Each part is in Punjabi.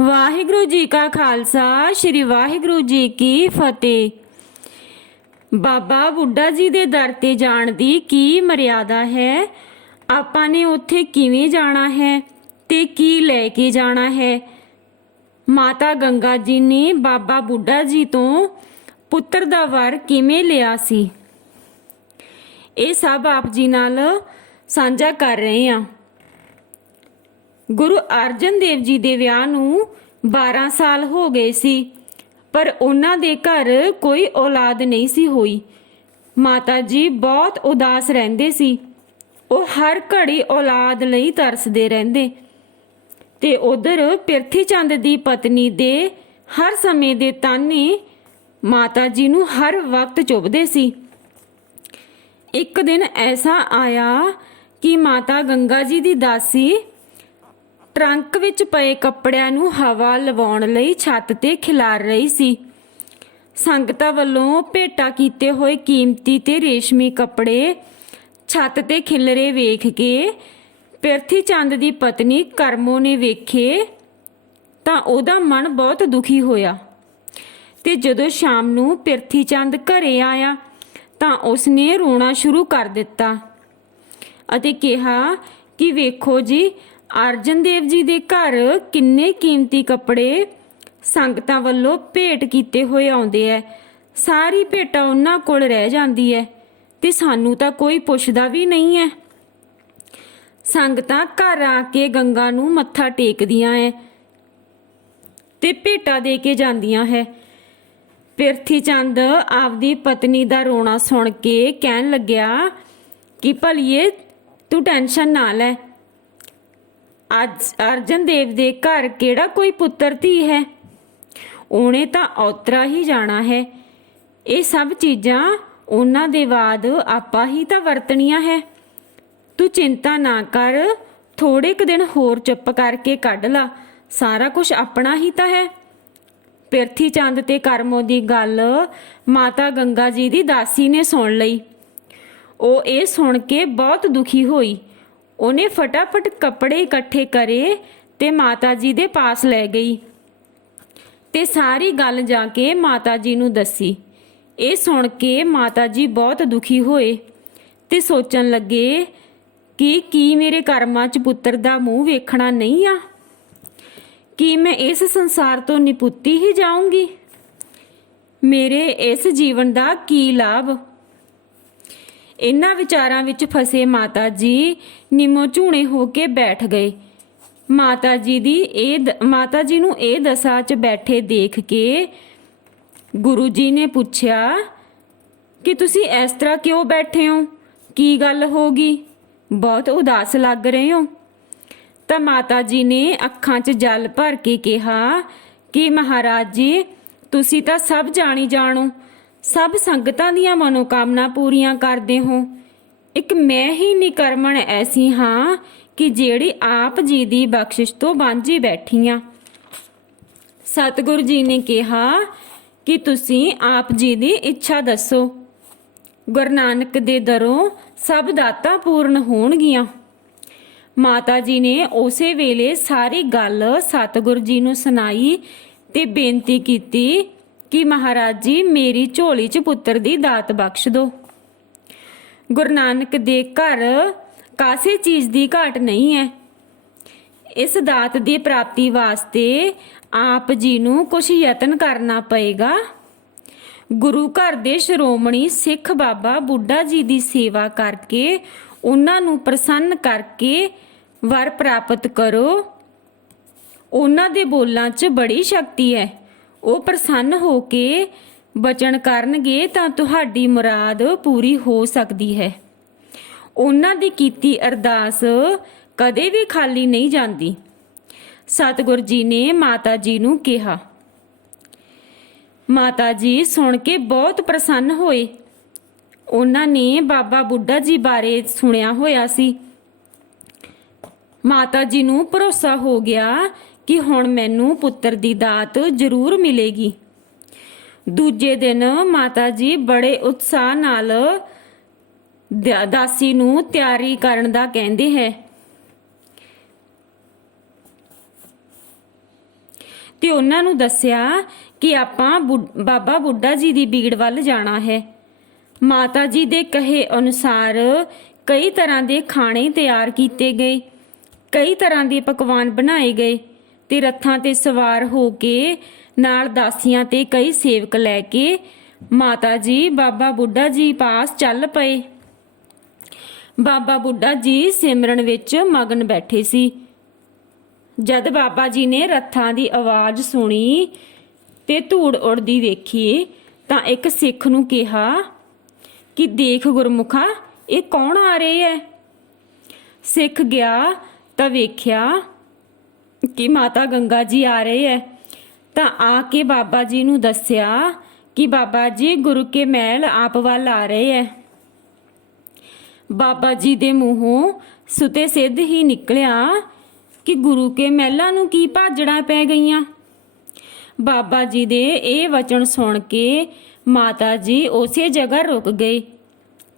ਵਾਹਿਗੁਰੂ ਜੀ ਕਾ ਖਾਲਸਾ, ਸ੍ਰੀ ਵਾਹਿਗੁਰੂ ਜੀ ਕੀ ਫਤਿਹ। ਬਾਬਾ ਬੁੱਢਾ ਜੀ ਦੇ ਦਰ ਤੇ ਜਾਣ ਦੀ ਕੀ ਮਰਿਆਦਾ ਹੈ? ਆਪਾਂ ਨੇ ਉੱਥੇ ਕਿਵੇਂ ਜਾਣਾ ਹੈ ਤੇ ਕੀ ਲੈ ਕੇ ਜਾਣਾ ਹੈ? ਮਾਤਾ ਗੰਗਾ ਜੀ ਨੇ ਬਾਬਾ ਬੁੱਢਾ ਜੀ ਤੋਂ ਪੁੱਤਰ ਦਾ ਵਰ ਕਿਵੇਂ ਲਿਆ ਸੀ? ਇਹ ਸਭ ਆਪ ਜੀ ਨਾਲ ਸਾਂਝਾ ਕਰ ਰਹੇ ਹਾਂ। ਗੁਰੂ ਅਰਜਨ ਦੇਵ ਜੀ ਦੇ ਵਿਆਹ ਨੂੰ 12 ਸਾਲ ਹੋ ਗਏ ਸੀ, ਪਰ ਉਹਨਾਂ ਦੇ ਘਰ ਕੋਈ ਔਲਾਦ ਨਹੀਂ ਸੀ ਹੋਈ। ਮਾਤਾ ਜੀ ਬਹੁਤ ਉਦਾਸ ਰਹਿੰਦੇ ਸੀ। ਉਹ ਹਰ ਘੜੀ ਔਲਾਦ ਲਈ ਤਰਸਦੇ ਰਹਿੰਦੇ। ਤੇ ਉਧਰ ਪਿਰਥੀ ਚੰਦ ਦੀ ਪਤਨੀ ਦੇ ਹਰ ਸਮੇਂ ਦੇ ਤਾਨੇ ਮਾਤਾ ਜੀ ਨੂੰ ਹਰ ਵਕਤ ਚੁਭਦੇ ਸੀ। ਇੱਕ ਦਿਨ ਐਸਾ ਆਇਆ ਕਿ ਮਾਤਾ ਗੰਗਾ ਜੀ ਦੀ ਦਾਸੀ ਟਰੰਕ ਵਿੱਚ ਪਏ ਕੱਪੜਿਆਂ ਨੂੰ ਹਵਾ ਲਵਾਉਣ ਲਈ ਛੱਤ ਤੇ ਖਿਲਾਰ ਰਹੀ ਸੀ। ਸੰਗਤਾਂ ਵੱਲੋਂ ਭੇਟਾ ਕੀਤੇ ਹੋਏ ਕੀਮਤੀ ਤੇ ਰੇਸ਼ਮੀ ਕੱਪੜੇ ਛੱਤ ਤੇ ਖਿਲਰੇ ਵੇਖ ਕੇ ਪਿਰਥੀ ਚੰਦ ਦੀ ਪਤਨੀ ਕਰਮੋ ਨੇ ਵੇਖੇ ਤਾਂ ਉਹਦਾ ਮਨ ਬਹੁਤ ਦੁਖੀ ਹੋਇਆ। ਤੇ ਜਦੋਂ ਸ਼ਾਮ ਨੂੰ ਪਿਰਥੀ ਚੰਦ ਘਰੇ ਆਇਆ ਤਾਂ ਉਸਨੇ ਰੋਣਾ ਸ਼ੁਰੂ ਕਰ ਦਿੱਤਾ ਅਤੇ ਕਿਹਾ ਕਿ ਵੇਖੋ ਜੀ ਅਰਜਨ ਦੇਵ ਜੀ ਦੇ ਘਰ ਕਿੰਨੇ ਕੀਮਤੀ ਕੱਪੜੇ ਸੰਗਤਾਂ ਵੱਲੋਂ ਭੇਟ ਕੀਤੇ ਹੋਏ ਆਉਂਦੇ ਐ। ਸਾਰੀ ਭੇਟਾ ਉਹਨਾਂ ਕੋਲ ਰਹਿ ਜਾਂਦੀ ਐ ਤੇ ਸਾਨੂੰ ਤਾਂ ਕੋਈ ਪੁੱਛਦਾ ਵੀ ਨਹੀਂ ਐ। ਸੰਗਤਾਂ ਘਰ ਆ ਕੇ ਗੰਗਾ ਨੂੰ ਮੱਥਾ ਟੇਕਦੀਆਂ ਐ ਤੇ ਭੇਟਾ ਦੇ ਕੇ ਜਾਂਦੀਆਂ ਹੈ। ਪਿਰਥੀ ਚੰਦ ਆਪਦੀ ਪਤਨੀ ਦਾ ਰੋਣਾ ਸੁਣ ਕੇ ਕਹਿਣ ਲੱਗਿਆ ਕਿ ਭਲੀਏ ਤੂੰ ਟੈਨਸ਼ਨ ਨਾ ਲੈ ਅਰਜਨ ਦੇਵ ਦੇ ਘਰ ਕਿਹੜਾ ਕੋਈ ਪੁੱਤਰ ਧੀ ਹੈ? ਉਹਨੇ ਤਾਂ ਔਤਰਾ ਹੀ ਜਾਣਾ ਹੈ। ਇਹ ਸਭ ਚੀਜ਼ਾਂ ਉਹਨਾਂ ਦੇ ਬਾਅਦ ਆਪਾਂ ਹੀ ਤਾਂ ਵਰਤਣੀਆਂ ਹੈ। ਤੂੰ ਚਿੰਤਾ ਨਾ ਕਰ ਥੋੜੇ ਕੁ ਦਿਨ ਹੋਰ ਚੁੱਪ ਕਰਕੇ ਕੱਢ ਲਾ। ਸਾਰਾ ਕੁਝ ਆਪਣਾ ਹੀ ਤਾਂ ਹੈ। ਪਿਰਥੀ ਚੰਦ ਤੇ ਕਰਮੋ ਦੀ ਗੱਲ ਮਾਤਾ ਗੰਗਾ ਜੀ ਦੀ ਦਾਸੀ ਨੇ ਸੁਣ ਲਈ। ਉਹ ਇਹ ਸੁਣ ਕੇ ਬਹੁਤ ਦੁਖੀ ਹੋਈ। ਉਹਨੇ ਫਟਾਫਟ ਕੱਪੜੇ ਇਕੱਠੇ ਕਰੇ ਤੇ ਮਾਤਾ ਜੀ ਦੇ ਪਾਸ ਲੈ ਗਈ। ਤੇ ਸਾਰੀ ਗੱਲ ਜਾ ਕੇ ਮਾਤਾ ਜੀ ਨੂੰ ਦੱਸੀ। ਇਹ ਸੁਣ ਕੇ ਮਾਤਾ ਜੀ ਬਹੁਤ ਦੁਖੀ ਹੋਏ ਤੇ ਸੋਚਣ ਲੱਗੇ ਕਿ ਕੀ ਮੇਰੇ ਕਰਮਾਂ 'ਚ ਪੁੱਤਰ ਦਾ ਮੂੰਹ ਵੇਖਣਾ ਨਹੀਂ ਆ? ਕੀ ਮੈਂ ਇਸ ਸੰਸਾਰ ਤੋਂ ਨਿਪੁੱਤੀ ਹੀ ਜਾਊਂਗੀ? ਮੇਰੇ ਇਸ ਜੀਵਨ ਦਾ ਕੀ ਲਾਭ ਇਹਨਾਂ ਵਿਚਾਰਾਂ ਵਿੱਚ ਫਸੇ ਮਾਤਾ ਜੀ ਨਿਮੋ ਝੂਣੇ ਹੋ ਕੇ ਬੈਠ ਗਏ। ਮਾਤਾ ਜੀ ਦੀ ਇਹ ਦ- ਮਾਤਾ ਜੀ ਨੂੰ ਇਹ ਦਸ਼ਾ 'ਚ ਬੈਠੇ ਦੇਖ ਕੇ ਗੁਰੂ ਜੀ ਨੇ ਪੁੱਛਿਆ, ਕਿ ਤੁਸੀਂ ਇਸ ਤਰ੍ਹਾਂ ਕਿਉਂ ਬੈਠੇ ਹੋ? ਕੀ ਗੱਲ ਹੋ ਗਈ? ਬਹੁਤ ਉਦਾਸ ਲੱਗ ਰਹੇ ਹੋ? ਤਾਂ ਮਾਤਾ ਜੀ ਨੇ ਅੱਖਾਂ 'ਚ ਜਲ ਭਰ ਕੇ ਕਿਹਾ ਕਿ ਮਹਾਰਾਜ ਜੀ, ਤੁਸੀਂ ਤਾਂ ਸਭ ਜਾਣੀ ਜਾਣੋ ਸਭ ਸੰਗਤਾਂ ਦੀਆਂ ਮਨੋਕਾਮਨਾ ਪੂਰੀਆਂ ਕਰਦੇ ਹੋ। ਇੱਕ ਮੈਂ ਹੀ ਨਿਕਰਮਣ ਐਸੀ ਹਾਂ ਕਿ ਜਿਹੜੀ ਆਪ ਜੀ ਦੀ ਬਖਸ਼ਿਸ਼ ਤੋਂ ਵਾਂਝੀ ਬੈਠੀ ਆ। ਸਤਿਗੁਰੂ ਜੀ ਨੇ ਕਿਹਾ ਕਿ ਤੁਸੀਂ ਆਪ ਜੀ ਦੀ ਇੱਛਾ ਦੱਸੋ। ਗੁਰੂ ਨਾਨਕ ਦੇ ਦਰੋਂ ਸਭ ਦਾਤਾਂ ਪੂਰਨ ਹੋਣਗੀਆਂ। ਮਾਤਾ ਜੀ ਨੇ ਉਸੇ ਵੇਲੇ ਸਾਰੀ ਗੱਲ ਸਤਿਗੁਰੂ ਜੀ ਨੂੰ ਸੁਣਾਈ ਤੇ ਬੇਨਤੀ ਕੀਤੀ ਕਿ ਮਹਾਰਾਜ ਜੀ, ਮੇਰੀ ਝੋਲੀ 'ਚ ਪੁੱਤਰ ਦੀ ਦਾਤ ਬਖਸ਼ ਦਿਓ ਗੁਰੂ ਨਾਨਕ ਦੇ ਘਰ ਕਾਸੇ ਚੀਜ਼ ਦੀ ਘਾਟ ਨਹੀਂ ਹੈ। ਇਸ ਦਾਤ ਦੀ ਪ੍ਰਾਪਤੀ ਵਾਸਤੇ ਆਪ ਜੀ ਨੂੰ ਕੁਝ ਯਤਨ ਕਰਨਾ ਪਏਗਾ। ਗੁਰੂ ਘਰ ਦੇ ਸ਼੍ਰੋਮਣੀ ਸਿੱਖ ਬਾਬਾ ਬੁੱਢਾ ਜੀ ਦੀ ਸੇਵਾ ਕਰਕੇ, ਉਹਨਾਂ ਨੂੰ ਪ੍ਰਸੰਨ ਕਰਕੇ ਵਰ ਪ੍ਰਾਪਤ ਕਰੋ। ਉਹਨਾਂ ਦੇ ਬੋਲਾਂ 'ਚ ਬੜੀ ਸ਼ਕਤੀ ਹੈ। ਉਹ ਪ੍ਰਸੰਨ ਹੋ ਕੇ ਬਚਨ ਕਰਨਗੇ ਤਾਂ ਤੁਹਾਡੀ ਮੁਰਾਦ ਪੂਰੀ ਹੋ ਸਕਦੀ ਹੈ। ਉਹਨਾਂ ਦੀ ਕੀਤੀ ਅਰਦਾਸ ਕਦੇ ਵੀ ਖਾਲੀ ਨਹੀਂ ਜਾਂਦੀ। ਸਤਿਗੁਰ ਜੀ ਨੇ ਮਾਤਾ ਜੀ ਨੂੰ ਕਿਹਾ, ਮਾਤਾ ਜੀ ਸੁਣ ਕੇ ਬਹੁਤ ਪ੍ਰਸੰਨ ਹੋਏ। ਉਹਨਾਂ ਨੇ ਬਾਬਾ ਬੁੱਢਾ ਜੀ ਬਾਰੇ ਸੁਣਿਆ ਹੋਇਆ ਸੀ। ਮਾਤਾ ਜੀ ਨੂੰ ਭਰੋਸਾ ਹੋ ਗਿਆ ਕਿ ਹੁਣ ਮੈਨੂੰ ਪੁੱਤਰ ਦੀ ਦਾਤ ਜ਼ਰੂਰ ਮਿਲੇਗੀ। ਦੂਜੇ ਦਿਨ ਮਾਤਾ ਜੀ ਬੜੇ ਉਤਸ਼ਾਹ ਨਾਲ ਦਾਸੀ ਨੂੰ ਤਿਆਰੀ ਕਰਨ ਦਾ ਕਹਿੰਦੇ ਹੈ। ਤੇ ਉਹਨਾਂ ਨੂੰ ਦੱਸਿਆ ਕਿ ਆਪਾਂ ਬੁ- ਬਾਬਾ ਬੁੱਢਾ ਜੀ ਦੀ ਬੀੜ ਵੱਲ ਜਾਣਾ ਹੈ। ਮਾਤਾ ਜੀ ਦੇ ਕਹੇ ਅਨੁਸਾਰ ਕਈ ਤਰ੍ਹਾਂ ਦੇ ਖਾਣੇ ਤਿਆਰ ਕੀਤੇ ਗਏ, ਕਈ ਤਰ੍ਹਾਂ ਦੇ ਪਕਵਾਨ ਬਣਾਏ ਗਏ। ਤੇ ਰੱਥਾਂ ਤੇ ਸਵਾਰ ਹੋ ਕੇ ਨਾਲ ਦਾਸੀਆਂ ਤੇ ਕਈ ਸੇਵਕ ਲੈ ਕੇ ਮਾਤਾ ਜੀ, ਬਾਬਾ ਬੁੱਢਾ ਜੀ ਪਾਸ ਚੱਲ ਪਏ। ਬਾਬਾ ਬੁੱਢਾ ਜੀ ਸਿਮਰਨ ਵਿੱਚ ਮਗਨ ਬੈਠੇ ਸੀ। ਜਦ ਬਾਬਾ ਜੀ ਨੇ ਰੱਥਾਂ ਦੀ ਆਵਾਜ਼ ਸੁਣੀ ਤੇ ਧੂੜ ਉੜਦੀ ਵੇਖੀ, ਤਾਂ ਇੱਕ ਸਿੱਖ ਨੂੰ ਕਿਹਾ, ਕਿ ਦੇਖ ਗੁਰਮੁਖਾ, ਇਹ ਕੌਣ ਆ ਰਹੇ ਹੈ ਸਿੱਖ ਗਿਆ ਤਾਂ ਵੇਖਿਆ ਕਿ ਮਾਤਾ ਗੰਗਾ ਜੀ ਆ ਰਹੇ ਹੈ ਤਾਂ ਆ ਕੇ ਬਾਬਾ ਜੀ ਨੂੰ ਦੱਸਿਆ ਕਿ ਬਾਬਾ ਜੀ, ਗੁਰੂ ਕੇ ਮਹਿਲ ਆਪ ਵੱਲ ਆ ਰਹੇ ਹੈ ਬਾਬਾ ਜੀ ਦੇ ਮੂੰਹੋਂ ਸੁਤੇ ਸਿੱਧ ਹੀ ਨਿਕਲਿਆ ਕਿ ਗੁਰੂ ਕੇ ਮਹਿਲਾਂ ਨੂੰ ਕੀ ਭਾਜੜਾਂ ਪੈ ਗਈਆਂ। ਬਾਬਾ ਜੀ ਦੇ ਇਹ ਵਚਨ ਸੁਣ ਕੇ ਮਾਤਾ ਜੀ ਉਸੇ ਜਗ੍ਹਾ ਰੁਕ ਗਏ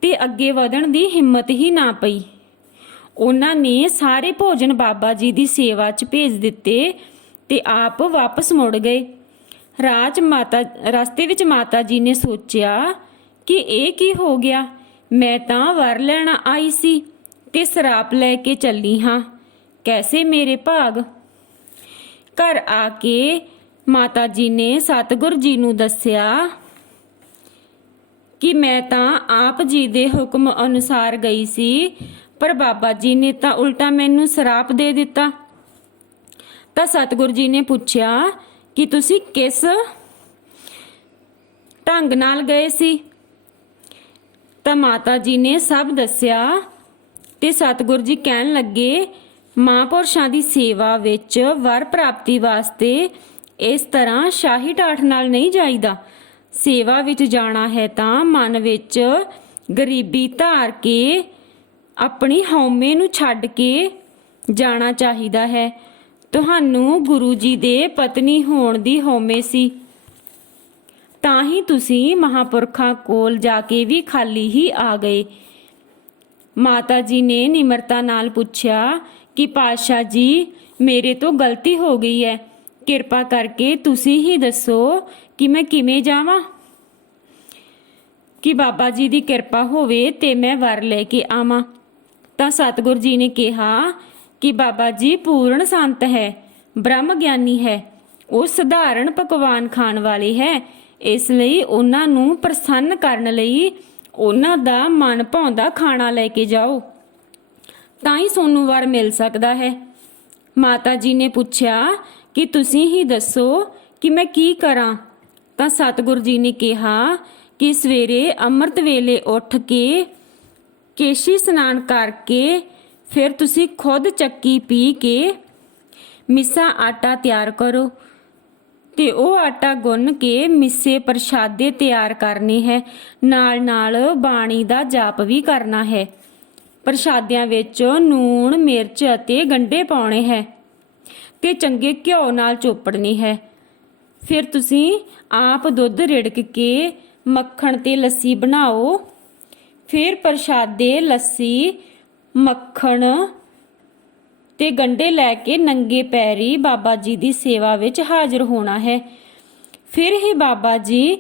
ਤੇ ਅੱਗੇ ਵਧਣ ਦੀ ਹਿੰਮਤ ਹੀ ਨਾ ਪਈ। ਉਹਨਾਂ ਨੇ ਸਾਰੇ ਭੋਜਨ ਬਾਬਾ ਜੀ ਦੀ ਸੇਵਾ 'ਚ ਭੇਜ ਦਿੱਤੇ ਤੇ ਆਪ ਵਾਪਸ ਮੁੜ ਗਏ। ਰਾਜ ਮਾਤਾ, ਰਸਤੇ ਵਿੱਚ ਮਾਤਾ ਜੀ ਨੇ ਸੋਚਿਆ ਕਿ ਇਹ ਕੀ ਹੋ ਗਿਆ? ਮੈਂ ਤਾਂ ਵਰ ਲੈਣ ਆਈ ਸੀ ਤੇ ਸਰਾਪ ਲੈ ਕੇ ਚੱਲੀ ਹਾਂ। ਕੈਸੇ ਮੇਰੇ ਭਾਗ? ਘਰ ਆ ਕੇ ਮਾਤਾ ਜੀ ਨੇ ਸਤਿਗੁਰ ਜੀ ਨੂੰ ਦੱਸਿਆ ਕਿ ਮੈਂ ਤਾਂ ਆਪ ਜੀ ਦੇ ਹੁਕਮ ਅਨੁਸਾਰ ਗਈ ਸੀ ਪਰ ਬਾਬਾ ਜੀ ਨੇ ਤਾਂ ਉਲਟਾ ਮੈਨੂੰ ਸਰਾਪ ਦੇ ਦਿੱਤਾ। ਤਾਂ ਸਤਿਗੁਰ ਜੀ ਨੇ ਪੁੱਛਿਆ ਕਿ ਤੁਸੀਂ ਕਿਸ ਢੰਗ ਨਾਲ ਗਏ ਸੀ? ਤਾਂ ਮਾਤਾ ਜੀ ਨੇ ਸਭ ਦੱਸਿਆ ਤੇ ਸਤਿਗੁਰ ਜੀ ਕਹਿਣ ਲੱਗੇ, ਮਹਾਂਪੁਰਸ਼ਾਂ ਦੀ ਸੇਵਾ ਵਿੱਚ ਵਰ ਪ੍ਰਾਪਤੀ ਵਾਸਤੇ ਇਸ ਤਰ੍ਹਾਂ ਸ਼ਾਹੀ ਢਾਠ ਨਾਲ ਨਹੀਂ ਜਾਈਦਾ। ਸੇਵਾ ਵਿੱਚ ਜਾਣਾ ਹੈ ਤਾਂ ਮਨ ਵਿੱਚ ਗਰੀਬੀ ਧਾਰ ਕੇ ਆਪਣੀ ਹਉਮੈ ਨੂੰ ਛੱਡ ਕੇ ਜਾਣਾ ਚਾਹੀਦਾ ਹੈ। ਤੁਹਾਨੂੰ ਗੁਰੂ ਜੀ ਦੇ ਪਤਨੀ ਹੋਣ ਦੀ ਹਉਮੈ ਸੀ। ਤਾਂ ਹੀ ਤੁਸੀਂ ਮਹਾਪੁਰਖਾਂ ਕੋਲ ਜਾ ਕੇ ਵੀ ਖਾਲੀ ਹੀ ਆ ਗਏ। ਮਾਤਾ ਜੀ ਨੇ ਨਿਮਰਤਾ ਨਾਲ ਪੁੱਛਿਆ ਕਿ, ਪਾਤਸ਼ਾਹ ਜੀ, ਮੇਰੇ ਤੋਂ ਗਲਤੀ ਹੋ ਗਈ ਹੈ। ਕਿਰਪਾ ਕਰਕੇ ਤੁਸੀਂ ਹੀ ਦੱਸੋ ਕਿ ਮੈਂ ਕਿਵੇਂ ਜਾਵਾਂ? ਕਿ ਬਾਬਾ ਜੀ ਦੀ ਕਿਰਪਾ ਹੋਵੇ ਤੇ ਮੈਂ ਵਰ ਲੈ ਕੇ ਆਵਾਂ। ਤਾਂ ਸਤਿਗੁਰ ਜੀ ਨੇ ਕਿਹਾ ਕਿ ਬਾਬਾ ਜੀ, ਪੂਰਨ ਸੰਤ ਹੈ, ਬ੍ਰਹਮ ਗਿਆਨੀ ਹੈ, ਉਹ ਸਧਾਰਨ ਪਕਵਾਨ ਖਾਣ ਵਾਲੇ ਹੈ। ਇਸ ਲਈ ਉਹਨਾਂ ਨੂੰ ਪ੍ਰਸੰਨ ਕਰਨ ਲਈ ਉਹਨਾਂ ਦਾ ਮਨ ਭਾਉਂਦਾ ਖਾਣਾ ਲੈ ਕੇ ਜਾਓ। ਤਾਂ ਹੀ ਸੋਨੂੰ ਵਾਰ ਮਿਲ ਸਕਦਾ ਹੈ। ਮਾਤਾ ਜੀ ਨੇ ਪੁੱਛਿਆ ਕਿ ਤੁਸੀਂ ਹੀ ਦੱਸੋ ਕਿ ਮੈਂ ਕੀ ਕਰਾਂ? ਤਾਂ ਸਤਿਗੁਰੂ ਜੀ ਨੇ ਕਿਹਾ ਕਿ ਸਵੇਰੇ ਅੰਮ੍ਰਿਤ ਵੇਲੇ ਉੱਠ ਕੇ ਕੇਸ਼ੀ ਇਸ਼ਨਾਨ ਕਰਕੇ ਫਿਰ ਤੁਸੀਂ ਖੁਦ ਚੱਕੀ ਪੀ ਕੇ ਮਿੱਸਾ ਆਟਾ ਤਿਆਰ ਕਰੋ। ਤੇ ਉਹ ਆਟਾ ਗੁੰਨ ਕੇ ਮਿੱਸੇ ਪ੍ਰਸ਼ਾਦੇ ਤਿਆਰ ਕਰਨੇ ਹੈ। ਨਾਲ ਨਾਲ ਬਾਣੀ ਦਾ ਜਾਪ ਵੀ ਕਰਨਾ ਹੈ। ਪ੍ਰਸ਼ਾਦਿਆਂ ਵਿੱਚ ਨੂਣ, ਮਿਰਚ ਅਤੇ ਗੰਢੇ ਪਾਉਣੇ ਹੈ ਤੇ ਚੰਗੇ ਘਿਓ ਨਾਲ ਚੋਪੜਨੀ ਹੈ। ਫਿਰ ਤੁਸੀਂ ਆਪ ਦੁੱਧ ਰਿੜਕ ਕੇ ਮੱਖਣ ਤੇ ਲੱਸੀ ਬਣਾਓ। ਫਿਰ ਪ੍ਰਸ਼ਾਦੇ ਲੱਸੀ, ਮੱਖਣ ਤੇ ਗੰਡੇ ਲੈ ਕੇ ਨੰਗੇ ਪੈਰੀ ਬਾਬਾ ਜੀ ਦੀ ਸੇਵਾ ਵਿੱਚ ਹਾਜ਼ਰ ਹੋਣਾ ਹੈ। ਫਿਰ ਹੀ ਬਾਬਾ ਜੀ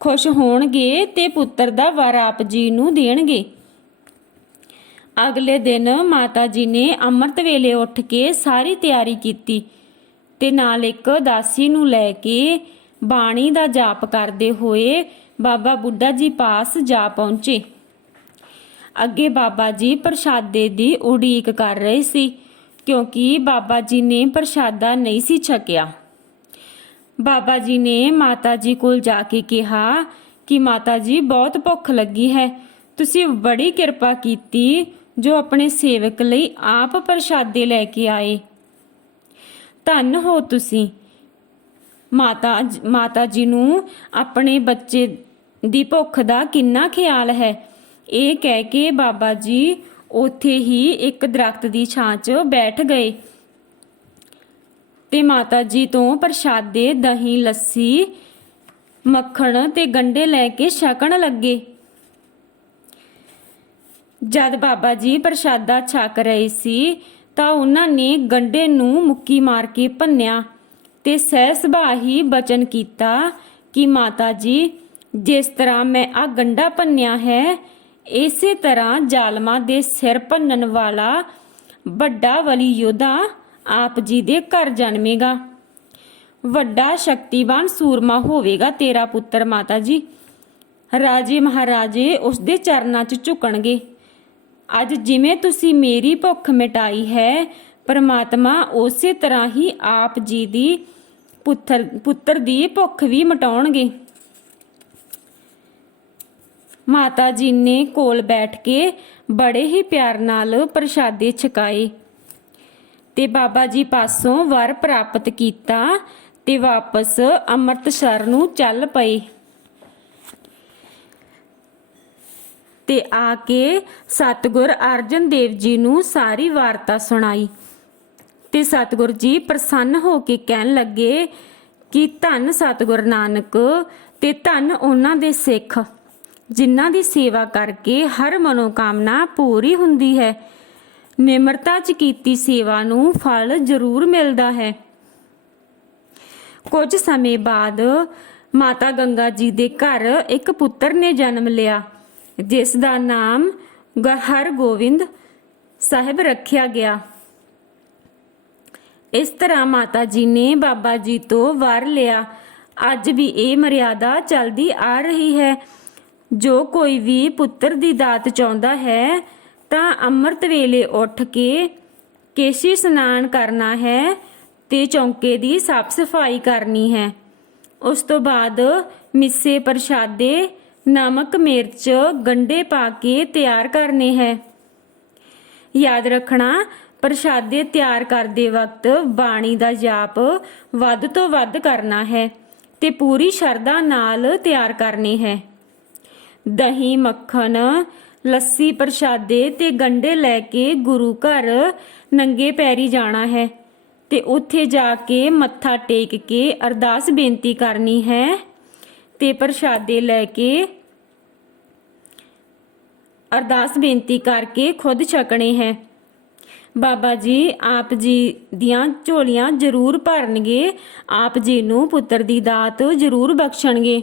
ਖੁਸ਼ ਹੋਣਗੇ ਤੇ ਪੁੱਤਰ ਦਾ ਵਰ ਆਪ ਜੀ ਨੂੰ ਦੇਣਗੇ। ਅਗਲੇ ਦਿਨ ਮਾਤਾ ਜੀ ਨੇ ਅੰਮ੍ਰਿਤ ਵੇਲੇ ਉੱਠ ਕੇ ਸਾਰੀ ਤਿਆਰੀ ਕੀਤੀ ਤੇ ਨਾਲ ਇੱਕ ਦਾਸੀ ਨੂੰ ਲੈ ਕੇ ਬਾਣੀ ਦਾ ਜਾਪ ਕਰਦੇ ਹੋਏ ਬਾਬਾ ਬੁੱਢਾ ਜੀ ਪਾਸ ਜਾ ਪਹੁੰਚੇ। ਅੱਗੇ ਬਾਬਾ ਜੀ ਪ੍ਰਸ਼ਾਦੇ ਦੀ ਉਡੀਕ ਕਰ ਰਹੇ ਸੀ, ਕਿਉਂਕਿ ਬਾਬਾ ਜੀ ਨੇ ਪ੍ਰਸ਼ਾਦਾ ਨਹੀਂ ਸੀ ਛਕਿਆ। ਬਾਬਾ ਜੀ ਨੇ ਮਾਤਾ ਜੀ ਕੋਲ ਜਾ ਕੇ ਕਿਹਾ ਕਿ ਮਾਤਾ ਜੀ, ਬਹੁਤ ਭੁੱਖ ਲੱਗੀ ਹੈ। ਤੁਸੀਂ ਬੜੀ ਕਿਰਪਾ ਕੀਤੀ ਜੋ ਆਪਣੇ ਸੇਵਕ ਲਈ ਆਪ ਪ੍ਰਸ਼ਾਦੇ ਲੈ ਕੇ ਆਏ। ਧੰਨ ਹੋ ਤੁਸੀਂ। ਮਾਤਾ ਮਾਤਾ ਜੀ ਨੂੰ ਆਪਣੇ ਬੱਚੇ ਦੀ ਭੁੱਖ ਦਾ ਕਿੰਨਾ ਖਿਆਲ ਹੈ? ਇਹ ਕਹਿ ਕੇ ਬਾਬਾ ਜੀ ਉੱਥੇ ਹੀ ਇੱਕ ਦਰਖਤ ਦੀ ਛਾਂ 'ਚ ਬੈਠ ਗਏ। ਤੇ ਮਾਤਾ ਜੀ ਤੋਂ ਪ੍ਰਸ਼ਾਦੇ, ਦਹੀਂ, ਲੱਸੀ, ਮੱਖਣ ਤੇ ਗੰਡੇ ਲੈ ਕੇ ਛਕਣ ਲੱਗੇ। ਜਦ ਬਾਬਾ ਜੀ ਪ੍ਰਸ਼ਾਦਾ ਛਕ ਰਹੇ ਸੀ, ਤਾਂ ਉਹਨਾਂ ਨੇ ਗੰਡੇ ਨੂੰ ਮੁੱਕੀ ਮਾਰ ਕੇ ਭੰਨਿਆ ਤੇ ਸਹਿ ਸੁਭਾਅ ਹੀ ਬਚਨ ਕੀਤਾ ਕਿ ਮਾਤਾ ਜੀ ਜਿਸ ਤਰ੍ਹਾਂ ਮੈਂ ਆ ਗੰਡਾ ਭੰਨਿਆ ਹੈ, ਇਸੇ ਤਰ੍ਹਾਂ ਜ਼ਾਲਮਾਂ ਦੇ ਸਿਰ ਭੰਨਣ ਵਾਲਾ ਵੱਡਾ ਵਲੀ ਯੋਧਾ ਆਪ ਜੀ ਦੇ ਘਰ ਜਨਮੇਗਾ। ਵੱਡਾ ਸ਼ਕਤੀਵਾਨ ਸੂਰਮਾ ਹੋਵੇਗਾ ਤੇਰਾ ਪੁੱਤਰ ਮਾਤਾ ਜੀ। ਰਾਜੇ ਮਹਾਰਾਜੇ ਉਸ ਦੇ ਚਰਨਾਂ 'ਚ ਝੁਕਣਗੇ। ਅੱਜ ਜਿਵੇਂ ਤੁਸੀਂ ਮੇਰੀ ਭੁੱਖ ਮਿਟਾਈ ਹੈ, ਪਰਮਾਤਮਾ ਉਸੇ ਤਰ੍ਹਾਂ ਹੀ ਆਪ ਜੀ ਦੀ ਪੁੱਤਰ ਪੁੱਤਰ ਦੀ ਭੁੱਖ ਵੀ ਮਿਟਾਉਣਗੇ। ਮਾਤਾ ਜੀ ਨੇ ਕੋਲ ਬੈਠ ਕੇ ਬੜੇ ਹੀ ਪਿਆਰ ਨਾਲ ਪ੍ਰਸ਼ਾਦੇ ਛਕਾਏ ਤੇ ਬਾਬਾ ਜੀ ਪਾਸੋਂ ਵਰ ਪ੍ਰਾਪਤ ਕੀਤਾ ਤੇ ਵਾਪਸ ਅੰਮ੍ਰਿਤਸਰ ਨੂੰ ਚੱਲ ਪਏ। ਤੇ ਆ ਕੇ ਸਤਗੁਰ ਅਰਜਨ ਦੇਵ ਜੀ ਨੂੰ ਸਾਰੀ ਵਾਰਤਾ ਸੁਣਾਈ। ਤੇ ਸਤਗੁਰ ਜੀ ਪ੍ਰਸੰਨ ਹੋ ਕੇ ਕਹਿਣ ਲੱਗੇ ਕਿ ਧੰਨ ਸਤਗੁਰ ਨਾਨਕ ਤੇ ਧੰਨ ਉਹਨਾਂ ਦੇ ਸਿੱਖ। ਜਿਨ੍ਹਾਂ ਦੀ ਸੇਵਾ ਕਰਕੇ ਹਰ ਮਨੋਕਾਮਨਾ ਪੂਰੀ ਹੁੰਦੀ ਹੈ। ਨਿਮਰਤਾ ਚ ਕੀਤੀ ਸੇਵਾ ਨੂੰ ਫਲ ਜ਼ਰੂਰ ਮਿਲਦਾ ਹੈ। ਕੁਝ ਸਮੇਂ ਬਾਅਦ ਮਾਤਾ ਗੰਗਾ ਜੀ ਦੇ ਘਰ ਇੱਕ ਪੁੱਤਰ ਨੇ ਜਨਮ ਲਿਆ, ਜਿਸ ਦਾ ਨਾਮ ਗ- ਹਰਗੋਬਿੰਦ ਸਾਹਿਬ ਰੱਖਿਆ ਗਿਆ। ਇਸ ਤਰ੍ਹਾਂ ਮਾਤਾ ਜੀ ਨੇ ਬਾਬਾ ਜੀ ਤੋਂ ਵਰ ਲਿਆ। ਅੱਜ ਵੀ ਇਹ ਮਰਿਆਦਾ ਚੱਲਦੀ ਆ ਰਹੀ ਹੈ। ਜੋ ਕੋਈ ਵੀ ਪੁੱਤਰ ਦੀ ਦਾਤ ਚਾਹੁੰਦਾ ਹੈ, ਤਾਂ ਅੰਮ੍ਰਿਤ ਵੇਲੇ ਉੱਠ ਕੇ ਕੇਸ਼ੀ ਇਸ਼ਨਾਨ ਕਰਨਾ ਹੈ ਤੇ ਚੌਂਕੇ ਦੀ ਸਾਫ਼ ਸਫ਼ਾਈ ਕਰਨੀ ਹੈ। ਉਸ ਤੋਂ ਬਾਅਦ ਮਿੱਸੇ ਪ੍ਰਸ਼ਾਦੇ, ਨਮਕ, ਮਿਰਚ, ਗੰਡੇ ਪਾ ਕੇ ਤਿਆਰ ਕਰਨੇ ਹੈ। ਯਾਦ ਰੱਖਣਾ, ਪ੍ਰਸ਼ਾਦੇ ਤਿਆਰ ਕਰਦੇ ਵਕਤ ਬਾਣੀ ਦਾ ਜਾਪ ਵੱਧ ਤੋਂ ਵੱਧ ਕਰਨਾ ਹੈ ਤੇ ਪੂਰੀ ਸ਼ਰਧਾ ਨਾਲ ਤਿਆਰ ਕਰਨੀ ਹੈ। ਦਹੀਂ, ਮੱਖਣ, ਲੱਸੀ ਪ੍ਰਸ਼ਾਦੇ ਤੇ ਗੰਡੇ ਲੈ ਕੇ ਗੁਰੂ ਘਰ ਨੰਗੇ ਪੈਰੀ ਜਾਣਾ ਹੈ ਤੇ ਉੱਥੇ ਜਾ ਕੇ ਮੱਥਾ ਟੇਕ ਕੇ ਅਰਦਾਸ ਬੇਨਤੀ ਕਰਨੀ ਹੈ ਤੇ ਪ੍ਰਸ਼ਾਦੇ ਲੈ ਕੇ ਅਰਦਾਸ ਬੇਨਤੀ ਕਰਕੇ ਖੁਦ ਛਕਣੇ ਹੈ। ਬਾਬਾ ਜੀ, ਆਪ ਜੀ ਦੀਆਂ ਝੋਲੀਆਂ ਜ਼ਰੂਰ ਭਰਨਗੇ, ਆਪ ਜੀ ਨੂੰ ਪੁੱਤਰ ਦੀ ਦਾਤ ਜ਼ਰੂਰ ਬਖਸ਼ਣਗੇ।